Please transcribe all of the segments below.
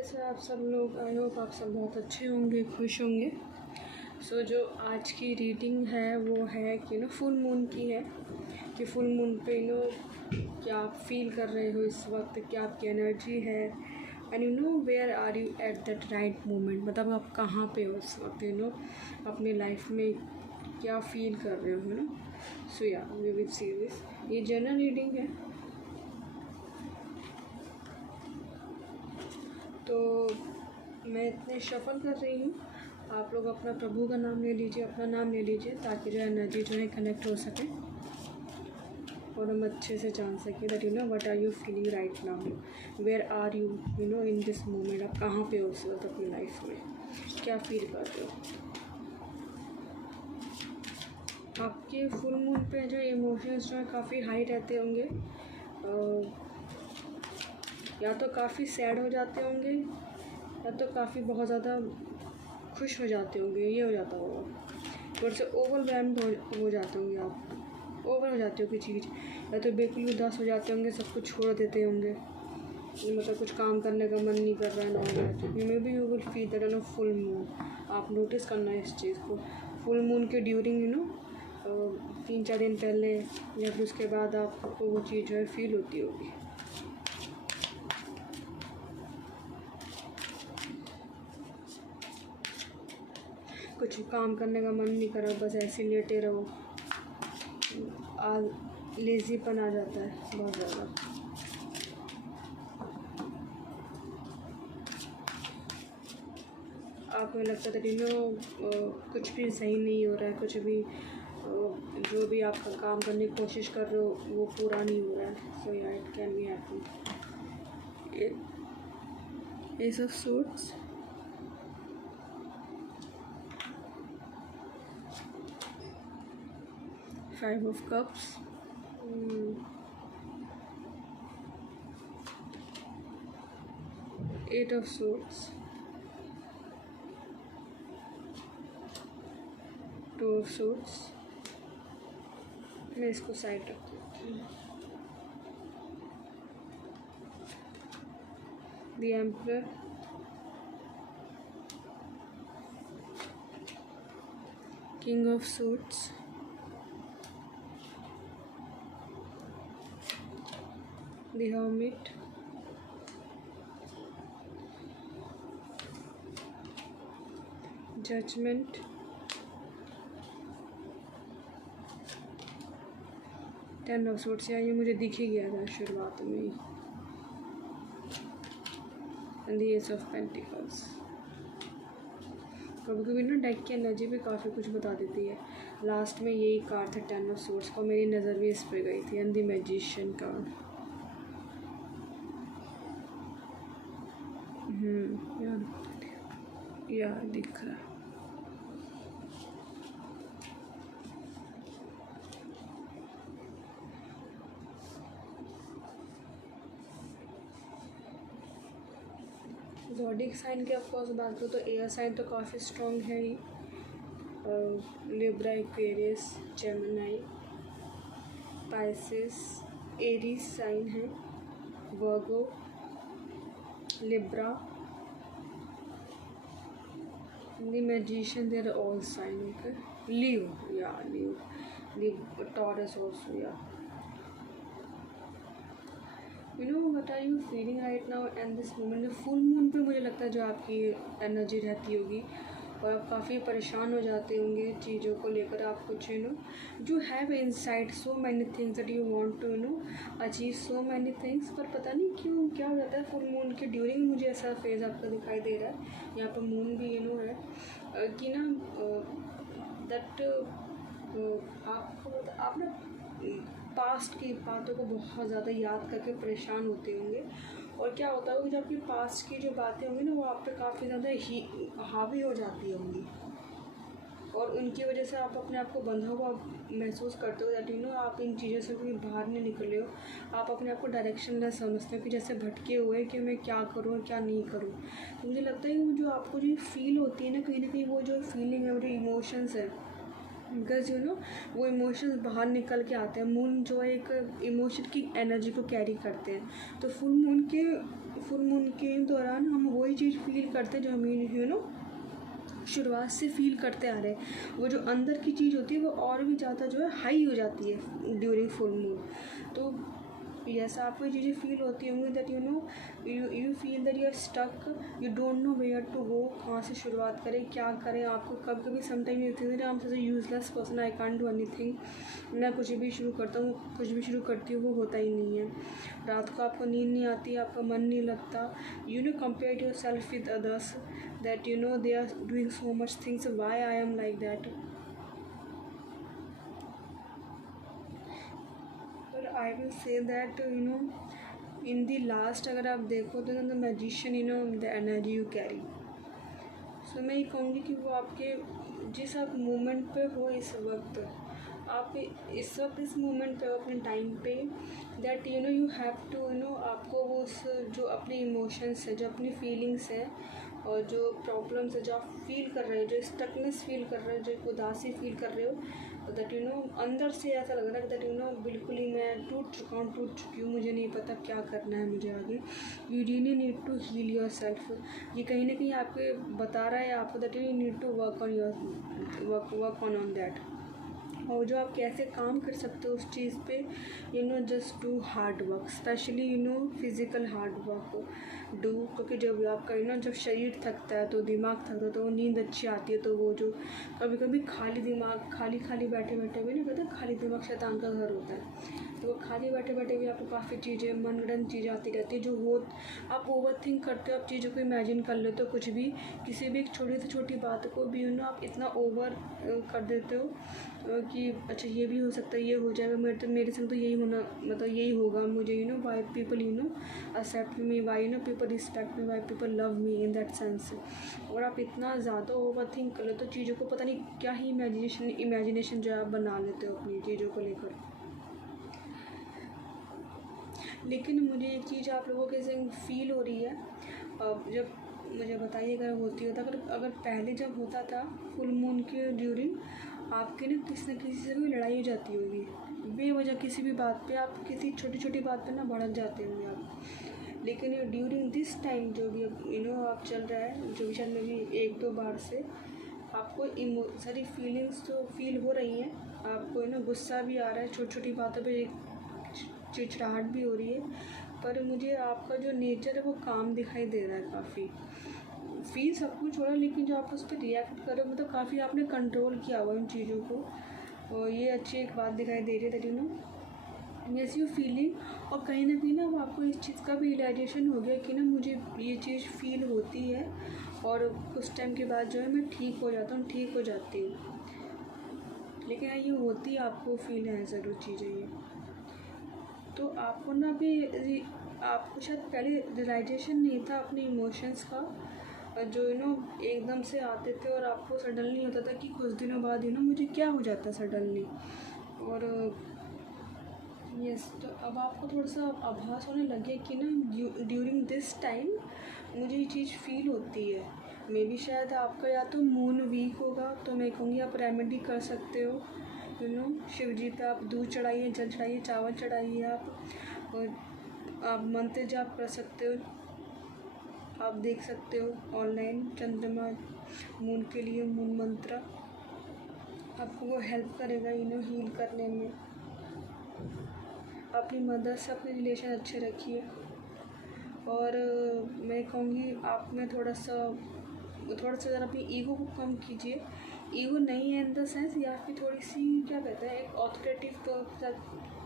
कैसे आप सब लोग। आई होप आप सब बहुत अच्छे होंगे, खुश होंगे। जो आज की रीडिंग है वो है कि फुल मून की है कि फुल मून पे क्या आप फील कर रहे हो इस वक्त, क्या आपकी एनर्जी है and where are you at that right moment. मतलब आप कहाँ पे हो इस वक्त अपनी लाइफ में क्या फील कर रहे हो सो या वी विल सी दिस। ये जनरल रीडिंग है, तो मैं इतने शफल कर रही हूँ। आप लोग अपना प्रभु का नाम ले लीजिए, अपना नाम ले लीजिए, ताकि जो एनर्जी जो है कनेक्ट हो सके और हम अच्छे से जान सकें that what are you feeling right now, where are you in this moment. आप कहाँ पे हो उस वक्त अपनी लाइफ में, क्या फील कर रहे हो। आपके फुल मून पे जो इमोशंस जो है काफ़ी हाई रहते होंगे, या तो काफ़ी सैड हो जाते होंगे या तो काफ़ी बहुत ज़्यादा खुश हो जाते होंगे। ये हो जाता होगा, थोड़े से ओवरवेल्म्ड हो जाते होंगे, आप ओवर हो जाते हो कोई चीज़, या तो बिल्कुल उदास हो जाते होंगे, सब कुछ छोड़ देते होंगे, मतलब कुछ काम करने का मन नहीं कर रहा है ना। May be you will feel that full moon. आप नोटिस करना है इस चीज़ को। फुल मून के ड्यूरिंग 3-4 दिन पहले या फिर उसके बाद आपको वो चीज़ जो है फील होती होगी। कुछ काम करने का मन नहीं करा, बस ऐसे लेटे रहो, लेज़ीपन आ जाता है बहुत ज़्यादा। आपको लगता है कुछ भी सही नहीं हो रहा है, कुछ भी जो भी आप काम करने की कोशिश कर रहे हो वो पूरा नहीं हो रहा है। सो या it can be happen. S of suits, Five of Cups, Eight of Swords, Two of Swords। मैं इसको साइड रख देती हूँ। The Emperor, King of Swords, The Hermit, Judgment, Ten of Swords। ये मुझे दिख ही गया था शुरुआत में ही। And the Ace of Pentacles। कभी कभी डेक की एनर्जी भी काफ़ी कुछ बता देती है। लास्ट में यही कार्ड था टेन ऑफ सोर्ड्स का, मेरी नज़र भी इस पर गई थी। एंड द मैजिशियन कार्ड, यार दिख रहा है। ज़ोडिक साइन की ऑफकोर्स बात करूँ तो एयर साइन तो काफ़ी स्ट्रॉन्ग है ही। Libra, Aquarius, Gemini, Pisces, Aries sign है, Virgo, Libra, the magician, they are all sign. Okay, Leo, Taurus also. या what are you feeling right now and this moment. Full moon पे मुझे लगता है जो आपकी एनर्जी रहती होगी और आप काफ़ी परेशान हो जाते होंगे चीज़ों को लेकर। आप कुछ you have inside so many things that you want to achieve so many things, पर पता नहीं क्यों क्या हो जाता है फुल मून के ड्यूरिंग। मुझे ऐसा फेज़ आपका दिखाई दे रहा है। यहाँ पर मून भी है कि दैट आप पास्ट की बातों को बहुत ज़्यादा याद करके परेशान होते होंगे। और क्या होता होगा, जब आपकी पास्ट की जो बातें होंगी वो आप पे काफ़ी ज़्यादा हावी हो जाती होंगी और उनकी वजह से आप अपने आप को बंधा हुआ महसूस करते हो। दैट आप इन चीज़ों से कभी बाहर नहीं निकले हो। आप अपने आप को डायरेक्शनलेस समझते हो कि जैसे भटके हुए कि मैं क्या करूँ और क्या नहीं करूँ। तो मुझे लगता है वो जो आपको जो फील होती है ना कहीं वो जो फीलिंग है, वो जो इमोशंस है बिकॉज वो इमोशंस बाहर निकल के आते हैं। मून जो है एक इमोशन की एनर्जी को कैरी करते हैं। तो फुल मून के दौरान हम वही चीज़ फील करते हैं जो हम शुरुआत से फील करते आ रहे हैं। वो जो अंदर की चीज़ होती है वो और भी ज़्यादा जो है हाई हो जाती है ड्यूरिंग फुल मून। तो ऐसा आपको ये चीज़ें फील होती होंगी that you feel that you are stuck, you don't know where to go, कहाँ से शुरुआत करें, क्या करें। आपको कभी कभी sometime you think that I am such a useless person, I can't do anything. मैं कुछ भी शुरू करता हूँ, कुछ भी शुरू करती हूँ वो होता ही नहीं है। रात को आपको नींद नहीं आती, आपका मन नहीं लगता। Compare yourself with others that they are doing so much things, why I am like that. I will say that in the last अगर आप देखो तो the magician the energy you carry. So मैं ये कहूँगी कि वो आपके जिस आप मोमेंट पे हो इस वक्त, आप इस वक्त इस मोमेंट पे हो अपने टाइम पे, दैट यू हैव टू आपको वो उस जो अपने इमोशंस है, जो अपनी फीलिंग्स है और जो प्रॉब्लम्स है जो आप फील कर रहे हो, जो स्टकनेस फील कर रहे हो, जो उदासी फील कर रहे हो, दैट अंदर से ऐसा लग रहा है दैट बिल्कुल ही मैं टूट चुकी हूँ, मुझे नहीं पता क्या करना है मुझे आगे। You really need to heal yourself. ये कहीं ना कहीं आपके बता रहा है आपको that you need to work on that. और जो आप कैसे काम कर सकते हो उस चीज़ पे, just do hard work, specially physical hard work do. क्योंकि जब आपका जब शरीर थकता है तो दिमाग थकता है तो नींद अच्छी आती है। तो वो जो कभी कभी खाली दिमाग खाली बैठे भी नहीं कहते, खाली दिमाग शैतान का घर होता है। तो वो खाली बैठे भी आपको काफ़ी चीज़ें मनगढ़ंत चीज़ें आती रहती है जो आप ओवर थिंक करते हो, आप चीज़ों को इमेजिन कर लेते हो, कुछ भी किसी भी एक छोटी से छोटी बात को भी आप इतना ओवर कर देते हो कि अच्छा ये भी हो सकता है, ये हो जाएगा, मेरे संग तो यही होना, मतलब यही होगा मुझे, why people accept me, why people respect me, why people love me, in that sense. और आप इतना ज़्यादा ओवर थिंक कर लेते हो चीज़ों को, पता नहीं क्या ही इमेजिनेशन जो है आप बना लेते हो अपनी चीज़ों को लेकर। लेकिन मुझे एक चीज़ आप लोगों के संग फील हो रही है, जब मुझे बताइए अगर होती होता, अगर पहले जब होता था फुल मून के ड्यूरिंग, आपके किसी न किसी से भी लड़ाई हो जाती होगी बेवजह, किसी भी बात पे आप किसी छोटी छोटी बात पे भड़क जाते होंगे आप। लेकिन ड्यूरिंग दिस टाइम जो भी आप चल रहा है, जो भी शायद में भी 1-2 बार से आपको सारी फीलिंग्स तो फील हो रही हैं, आपको गुस्सा भी आ रहा है, छोटी छोटी बातों पे चिड़चिड़ाहट भी हो रही है, पर मुझे आपका जो नेचर है वो काम दिखाई दे रहा है काफ़ी। फील सब कुछ हो रहा है लेकिन जो आप उस पर रिएक्ट करो, मतलब काफ़ी आपने कंट्रोल किया हुआ इन चीज़ों को, और ये अच्छी एक बात दिखाई दे रही है यस यू फीलिंग। और कहीं ना कहीं अब आपको इस चीज़ का भी रियलाइजेशन हो गया कि मुझे ये चीज़ फील होती है और कुछ टाइम के बाद जो है मैं ठीक हो जाता हूँ, ठीक हो जाती हूँ। लेकिन हाँ, ये होती है, आपको फील है ज़रूर चीज़ें ये। तो आपको भी आपको शायद पहले रियलाइजेशन नहीं था अपने इमोशंस का, जो एकदम से आते थे और आपको सडनली होता था कि कुछ दिनों बाद मुझे क्या हो जाता है सडनली। और यस, तो अब आपको थोड़ा सा आभास होने लगे कि ड्यूरिंग दिस टाइम मुझे ये चीज़ फील होती है। मे बी शायद आपका या तो मून वीक होगा, तो मैं कहूँगी आप रेमेडी कर सकते हो, शिव जी पे आप दूध चढ़ाइए, जल चढ़ाइए, चावल चढ़ाइए, आप मंत्र जाप कर सकते हो, आप देख सकते हो ऑनलाइन चंद्रमा मून के लिए मून मंत्र, आपको वो हेल्प करेगा हील करने में। अपनी मदर से अपने रिलेशन अच्छे रखिए। और मैं कहूँगी आप में थोड़ा सा ज़रा अपनी ईगो को कम कीजिए। ईगो नहीं है इन द सेंस, या फिर थोड़ी सी क्या कहते हैं एक ऑथोरेटिव,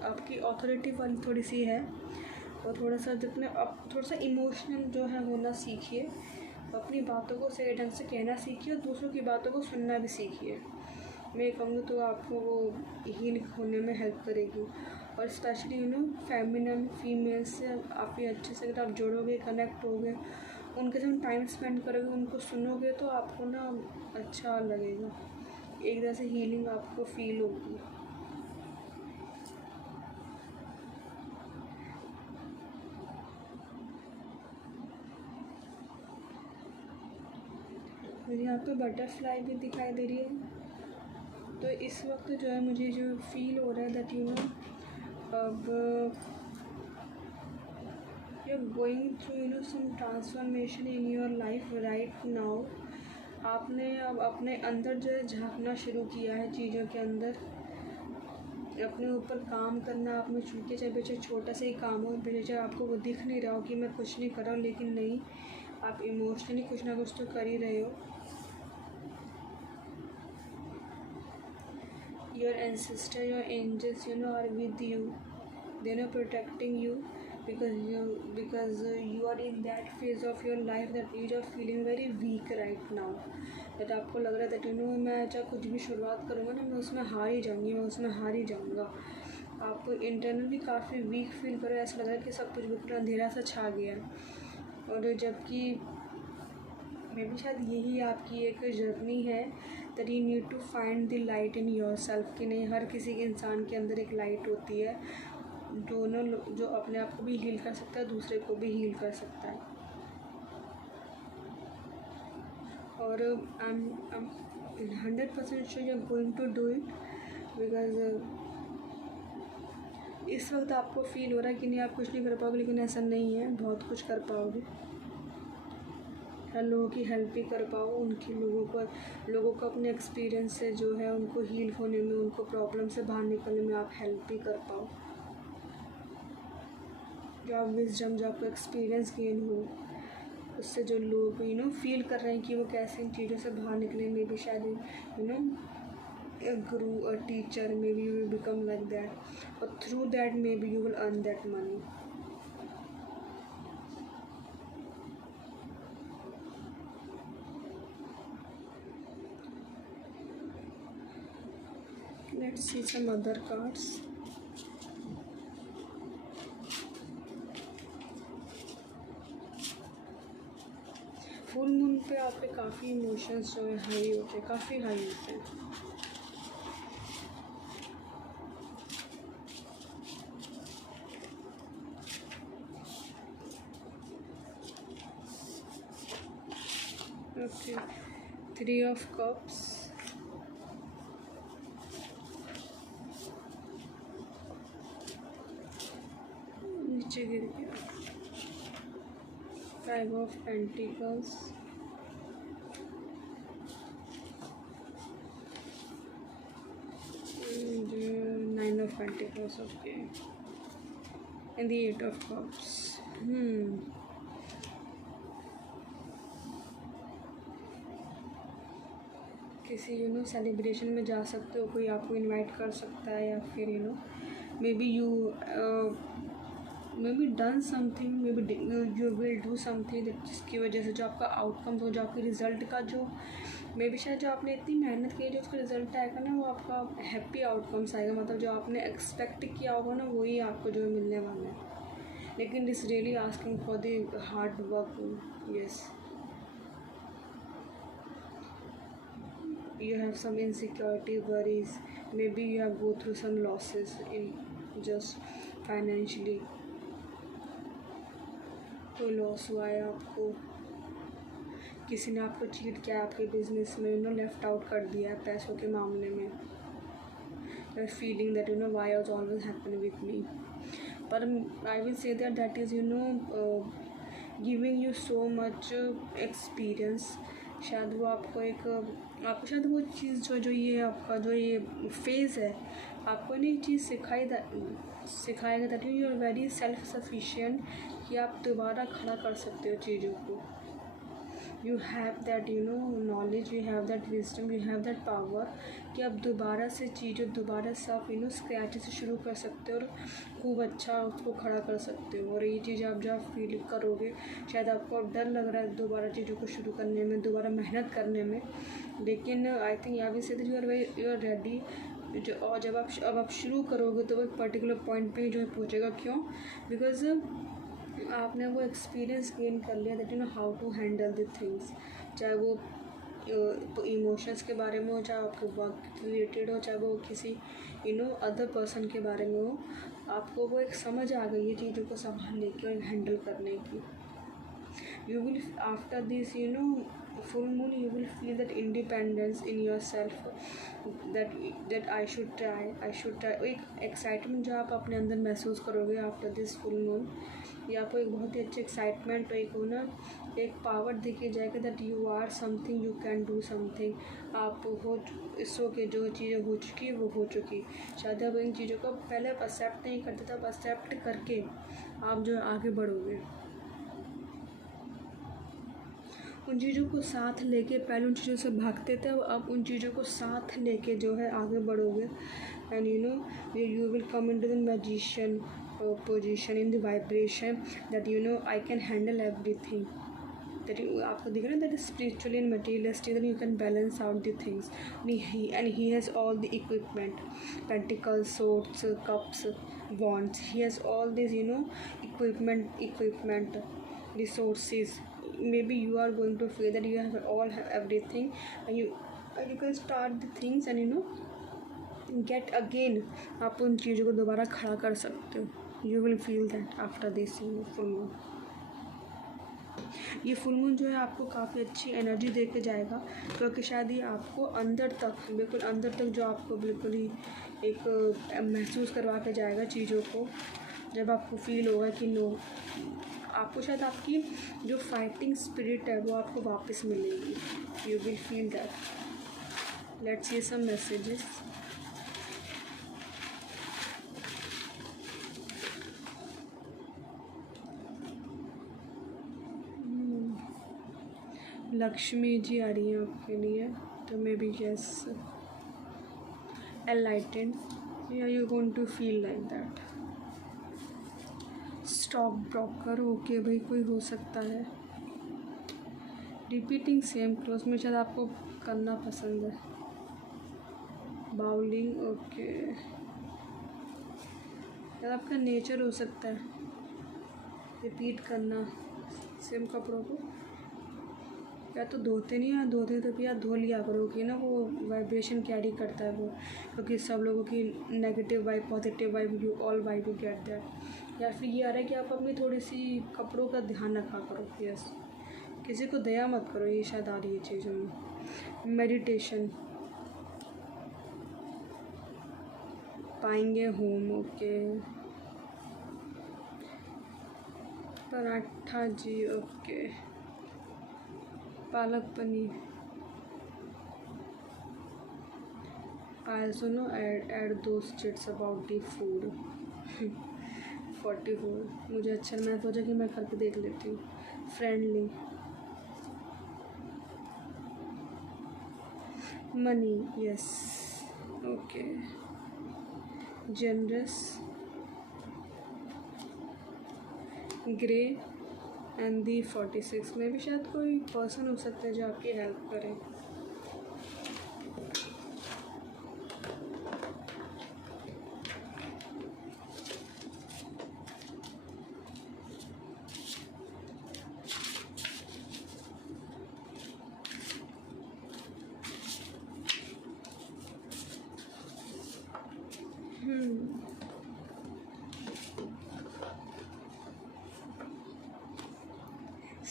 आपकी ऑथोरिटी वाली थोड़ी सी है, और थोड़ा सा जितने आप थोड़ा सा इमोशनल जो है होना सीखिए, अपनी बातों को सही ढंग से कहना सीखिए और दूसरों की बातों को सुनना भी सीखिए। मैं कहूँगी तो आपको वो हील होने में हेल्प करेगी। और स्पेशली फेमिनिन फीमेल से आप भी अच्छे से अगर आप जुड़ोगे, कनेक्ट होगे, उनके साथ टाइम स्पेंड करोगे, उनको सुनोगे, तो आपको अच्छा लगेगा, एक तरह से हीलिंग आपको फील होगी। मुझे यहाँ पे बटरफ्लाई भी दिखाई दे रही है, तो इस वक्त जो है मुझे जो फील हो रहा है दैट यू नो अब you are going through you know some transformation in your life right now. आपने अब अपने अंदर जो है झांकना शुरू किया है चीज़ों के अंदर, अपने ऊपर काम करना। आप में छूटे चाहे बेचे छोटा सा ही काम हो, बेचे आपको वो दिख नहीं रहा हो कि मैं कुछ नहीं कर रहा हूँ, लेकिन नहीं, आप इमोशनली कुछ ना कुछ तो कर ही रहे हो। Your ancestor, your angels you know are with you, they know protecting you because you are in that phase of your life that you are feeling very weak right now, that आपको लग रहा है that you know मैं चाहे कुछ भी शुरुआत करूँगा ना, मैं उसमें हार ही जाऊँगी, मैं उसमें हार ही जाऊँगा। आप इंटरनली काफ़ी वीक फील कर रहे हैं, ऐसा लग रहा है कि सब कुछ बिल्कुल अंधेरा सा छा गया है। और जबकि मे बी शायद यही आपकी एक जर्नी है, that you need to find the light in yourself, कि नहीं हर किसी के इंसान के अंदर एक लाइट होती है, दोनों जो अपने आप को भी हील कर सकता है, दूसरे को भी हील कर सकता है। और I am 100% sure you are going to do it, because इस वक्त आपको फील हो रहा है कि नहीं आप कुछ नहीं कर पाओगे, लेकिन ऐसा नहीं है, बहुत कुछ कर पाओगे। लोगों की हेल्प भी कर पाओ, उनके लोगों को अपने एक्सपीरियंस से जो है उनको हील होने में, उनको प्रॉब्लम से बाहर निकलने में आप हेल्प भी कर पाओ। जो आप विजडम, जो आपका एक्सपीरियंस गेन हो, उससे जो लोग यू नो फील कर रहे हैं कि वो कैसे इन चीज़ों से बाहर निकले, मे बी शायद you know a guru, a teacher, maybe you will become like that, or through that maybe you will earn that money. Let's see some other cards. Full moon पे आपके काफ़ी इमोशंस जो है high होते हैं, काफ़ी high होते हैं। ओके, 3 of Cups, नीचे गिर गया, 5 of Pentacles, and 9 of Pentacles, okay, and the 8 of Cups. किसी यू नो सेलिब्रेशन में जा सकते हो, कोई आपको इनवाइट कर सकता है, या फिर you know may be you done something, may be you will do something, जिसकी वजह से जो आपका आउटकम हो, जो आपके रिज़ल्ट का जो मे बी शायद जो आपने इतनी मेहनत की जो उसका रिज़ल्ट आएगा ना, वो आपका हैप्पी आउटकम्स आएगा, मतलब जो आपने एक्सपेक्ट किया होगा ना वही आपको जो मिलने वाला है। लेकिन this really asking for the hard work. Yes, you have some insecurity, worries, maybe you have go through some losses in just financially, कोई लॉस हुआ है आपको, किसी ने आपको चीट किया आपके बिजनेस में, यू नो लेफ्ट आउट कर दिया है पैसों के मामले में, you are feeling that you know why was always happen with me, पर I will say that is you know giving you so much experience. शायद वो आपको शायद वो चीज़ जो ये आपका जो ये फेज़ है, आपको नई चीज़ सिखाएगा that you are very self sufficient, कि आप दोबारा खड़ा कर सकते हो चीज़ों को। You have that you know knowledge, you have that wisdom, you have that power, कि आप दोबारा से चीज़ों दोबारा से आप यू नो स्क्रैच से शुरू कर सकते हो और खूब अच्छा उसको खड़ा कर सकते हो। और ये चीज़ आप जब फील करोगे, शायद आपको डर लग रहा है दोबारा चीज़ों को शुरू करने में, दोबारा मेहनत करने में, लेकिन आई थिंक यहाँ भी से यू आर रेडी। और जब आप शुरू करोगे तो वो एक पर्टिकुलर पॉइंट पे जो है पहुँचेगा। क्यों? बिकॉज आपने वो एक्सपीरियंस गेन कर लिया that you know how to handle the things, चाहे वो इमोशंस के बारे में हो, चाहे आपके वर्क रिलेटेड हो, चाहे वो किसी यू नो अदर पर्सन के बारे में हो, आपको वो एक समझ आ गई है चीज़ों को संभालने की और हैंडल करने की। You will, after this, full moon, you will feel that independence in yourself, that I should try एक एक्साइटमेंट जो आप अपने अंदर महसूस करोगे आफ्टर दिस फुल मून, ये आपको एक बहुत ही अच्छे एक्साइटमेंट एक पावर दिखी जाएगा that you are something, you can do something. आप हो सो के जो चीज़ें हो चुकी वो हो चुकी, शायद आप इन चीज़ों को पहले आप एक्सेप्ट नहीं करते थे, अब एक्सेप्ट करके आप जो आगे बढ़ोगे। उन चीज़ों को साथ लेके, पहले उन चीज़ों से भागते थे, अब उन चीज़ों को साथ लेके जो है आगे बढ़ोगे। And you will come into the magician position in the vibration that I can handle everything, that आपको दिख रहा है, that is spiritually and materialistic, that you can balance out the things, and he has all the equipment, pentacles, swords, cups, wands, he has all these equipment, resources. Maybe you are going to feel that you have everything, and you can start the things, and get again, आप उन चीज़ों को दोबारा खड़ा कर सकते हो। You will feel that after this full moon। ये फुल मून जो है आपको काफ़ी अच्छी एनर्जी दे के जाएगा, क्योंकि शायद ये आपको अंदर तक, बिल्कुल अंदर तक जो आपको बिल्कुल ही एक महसूस करवा के जाएगा चीज़ों को। जब आपको फील होगा कि नो, आपको शायद आपकी जो फाइटिंग स्पिरिट है वो आपको वापस मिलेगी। You will feel that. Let's see some messages. Lakshmi ji आ रही है आपके लिए, तो मे बी यस, एनलाइटेंड, या you going to feel like that. Stock broker, okay भाई, कोई हो सकता है। रिपीटिंग सेम क्लोज में शायद आपको करना पसंद है। बाउलिंग, ओके, शायद आपका नेचर हो सकता है रिपीट करना सेम कपड़ों को, या तो धोते नहीं हैं, धोते तो भी यार धो लिया करो कि ना वो वाइब्रेशन कैरी करता है वो, क्योंकि सब लोगों की negative vibe, positive vibe, you all vibe you get that. या फिर ये आ रहा है कि आप अपनी थोड़ी सी कपड़ों का ध्यान रखा करो। यस, किसी को दया मत करो, ये शायद आ रही है चीज़ों में। मेडिटेशन, पाएंगे home, okay. Paratha ji, okay. Palak paneer, I also know add those chits about the food। 44, मुझे अच्छा, मैं सोचा कि मैं करके देख लेती हूँ। Friendly, money, yes, okay. Generous, grey, and the 46 में भी शायद कोई पर्सन हो सकता है जो आपकी हेल्प करे।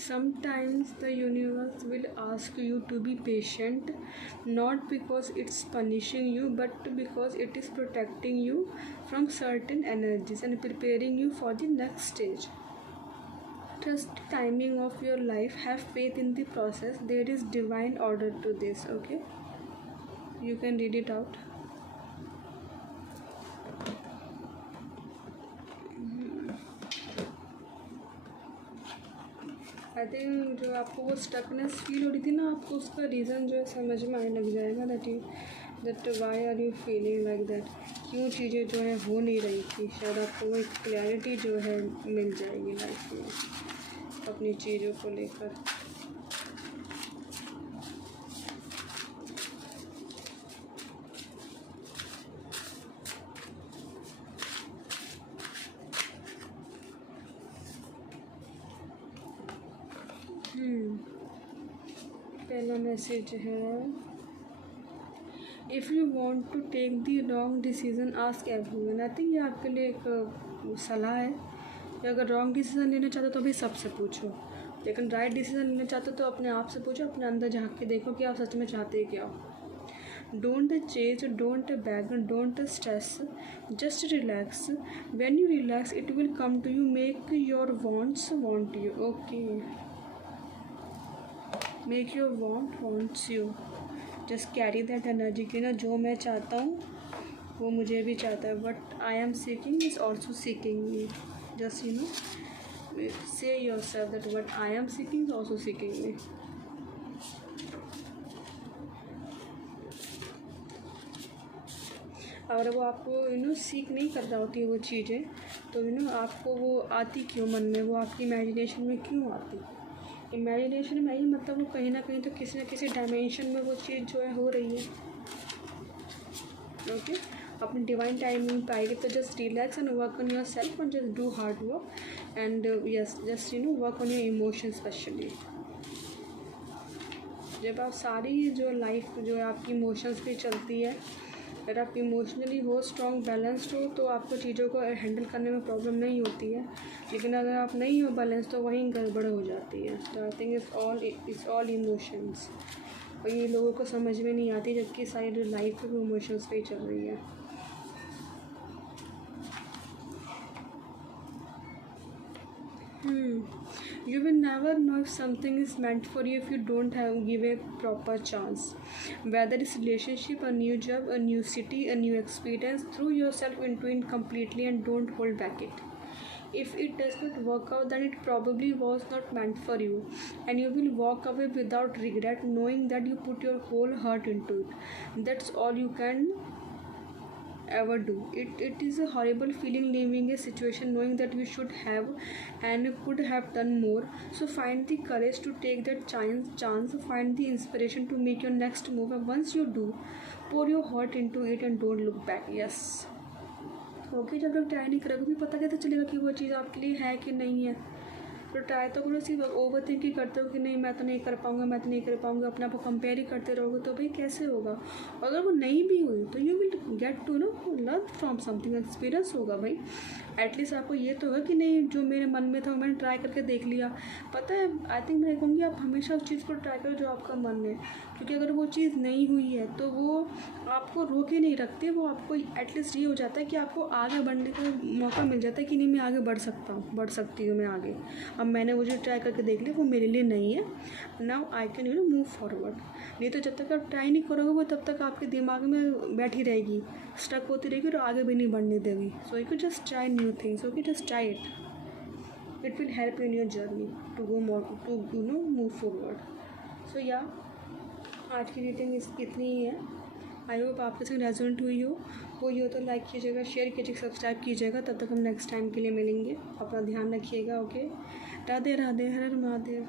Sometimes the universe will ask you to be patient, not because it's punishing you, but because it is protecting you from certain energies and preparing you for the next stage. Trust the timing of your life, have faith in the process, there is divine order to this, okay? You can read it out. I think जो आपको वो stuckness feel हो रही थी ना, आपको उसका reason जो है समझ में आने लग जाएगा, that why are you feeling like that, क्यों चीज़ें जो है हो नहीं रही थी। शायद आपको वो एक क्लैरिटी जो है मिल जाएगी लाइफ में अपनी चीज़ों को लेकर। पहला मैसेज है, if you want to take the wrong decision ask everyone. I think ये आपके लिए एक सलाह है कि अगर रॉन्ग डिसीज़न लेना चाहते हो तो भी सबसे पूछो, लेकिन राइट डिसीजन लेना चाहते हो तो अपने आप से पूछो, अपने अंदर झाँक के देखो कि आप सच में चाहते क्या हो। Don't chase, don't beg, don't stress, just relax. When you relax, it will come to you. Make your wants want you. Okay. Make your wants you. Just carry that energy कि ना जो मैं चाहता हूँ वो मुझे भी चाहता है. What I am seeking is also seeking me. Just say yourself that what I am seeking is also seeking me. अगर वो आपको सीख नहीं कर रहा होती है वो चीज़ें, तो आपको वो आती क्यों मन में, वो आपकी इमेजिनेशन में क्यों आती? इमेजिनेशन में ही मतलब वो कहीं ना कहीं तो किसी न किसी डायमेंशन में वो चीज़ जो है हो रही है। ओके, अपनी डिवाइन टाइमिंग पे आएगी तो just relax and work on your self and just do hard work and yes just work on your emotion specially. जब आप सारी जो लाइफ जो है आपकी इमोशंस पे चलती है, अगर आप इमोशनली हो स्ट्रॉन्ग बैलेंस्ड हो तो आपको चीज़ों को हैंडल करने में प्रॉब्लम नहीं होती है। लेकिन अगर आप नहीं हो बैलेंस तो वहीं गड़बड़ हो जाती है। तो I think it's all emotions, और ये लोगों को समझ में नहीं आती, जबकि सारी जो लाइफ है वो इमोशंस पे ही चल रही है। You will never know if something is meant for you if you don't give a proper chance. Whether it's relationship, a new job, a new city, a new experience, throw yourself into it completely and don't hold back it. If it does not work out, then it probably was not meant for you, and you will walk away without regret, knowing that you put your whole heart into it. That's all you can ever do. It is a horrible feeling leaving a situation knowing that you should have and could have done more. So find the courage to take that chance, find the inspiration to make your next move, and once you do, pour your heart into it and don't look back. Yes. Okay, जब तक try नहीं करोगे भी पता कैसे चलेगा कि वो चीज़ आपके लिए है कि नहीं है? तो ट्राई तो करो, सिर्फ ओवर थिंक ही करते हो कि नहीं मैं तो नहीं कर पाऊँगा, मैं तो नहीं कर पाऊँगा, अपने आप को कंपेयर ही करते रहोगे तो भाई कैसे होगा? अगर वो नहीं भी हुई तो you will get to learn from something, experience होगा भाई। एटलीस्ट आपको ये तो होगा कि नहीं जो मेरे मन में था मैंने ट्राई करके देख लिया। पता है, आई थिंक मैं कहूँगी आप हमेशा उस चीज़ को ट्राई करो जो आपका मन है, क्योंकि अगर वो चीज़ नहीं हुई है तो वो आपको रोके नहीं रखती, वो आपको एटलीस्ट ये हो जाता है कि आपको आगे बढ़ने का मौका मिल जाता है कि नहीं मैं आगे बढ़ सकती हूँ मैं आगे। अब मैंने वो जो ट्राई करके देख लिया वो मेरे लिए नहीं है, now I can move forward. नहीं तो जब तक आप ट्राई नहीं करोगे वो तब तक आपके दिमाग में बैठी रहेगी, स्टक होती रहेगी और आगे भी नहीं बढ़ने देगी। So you can just try new things, okay, just try it will help you in your journey to go more to move forward. So या आज की रीडिंग इतनी ही है। आई होप आपके साथ रेजोनेट हुई हो तो लाइक कीजिएगा, शेयर कीजिएगा, सब्सक्राइब कीजिएगा। तब तक हम नेक्स्ट टाइम के लिए मिलेंगे। अपना ध्यान रखिएगा। ओके, राधे राधे, हर हर महादेव।